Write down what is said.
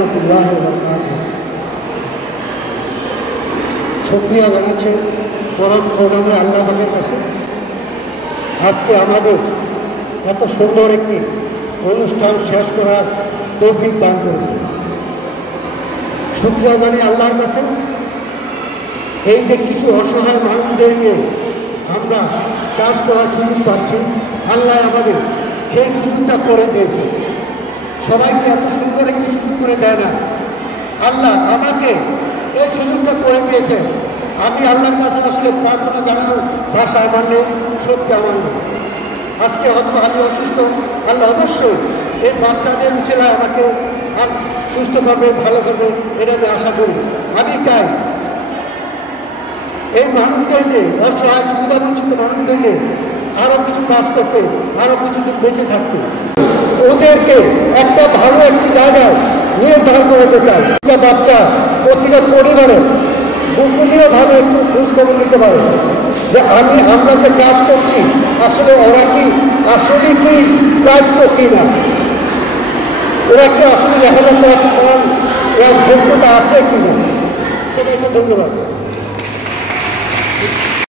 রহমতুল্লাহ শুকরিয়া জানাচ্ছি পরম প্রণামে আল্লাহ পাকের কাছে আজকে আমাদের এত সুন্দর একটি অনুষ্ঠান শেষ করার তৌফিক দান করেছে। শুকরিয়া জানি আল্লাহর কাছে। এই যে কিছু অসহায় মানুষদের নিয়ে আমরা কাজ করার সুযোগ পাচ্ছি, আল্লাহ আমাদের সেই সুযোগটা করে দিয়েছে। সবাইকে এত সুন্দর একটি সুযোগ করে দেয় না, আল্লাহ আমাকে এই সুযোগটা করে দিয়েছে। আমি আল্লাহর কাছে আসলে প্রার্থনা জানানোর ভাষা আমার নেই, সত্যি আমার নেই। আজকে হয়তো আমি অসুস্থ, আল্লাহ অবশ্যই এই বাচ্চাদের ছেলে আমাকে সুস্থ করবে, ভালো করবে, এটা আমি আশা করি। আমি চাই এই মানুষদেরকে, অসহায় সুবিধাবঞ্চিত মানুষদেরকে আরও কিছু কাজ করতে, আরও কিছু বেঁচে থাকতে, ওদেরকে একটা ভালো একটি জায়গায় নিয়ে দাঁড় করাতে চাই। একটা বাচ্চা প্রতিটা পরিবারে গোপনীয়ভাবে একটু খোঁজখবর নিতে পারে যে আমরা যে কাজ করছি আসলে ওরা কি আসলে কি দায়িত্ব কি না, ওরা কি আসলে লেখালেখা করার যোগ্যতা আছে কি না। সেটাকে ধন্যবাদ।